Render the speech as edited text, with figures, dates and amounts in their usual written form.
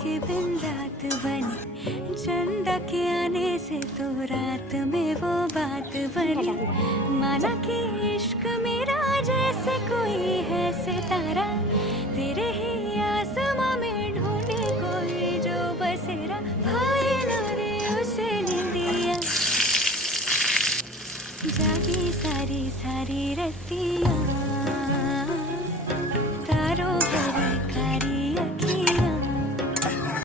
के बिन रात बनी, चंदा के आने से तो रात में वो बात बनी। माना कि इश्क मेरा जैसे कोई है सितारा, तेरे ही आसमां में ढूंढे कोई जो बसेरा। भाई ना रे उसे नींदिया, जागी सारी सारी रतियाँ।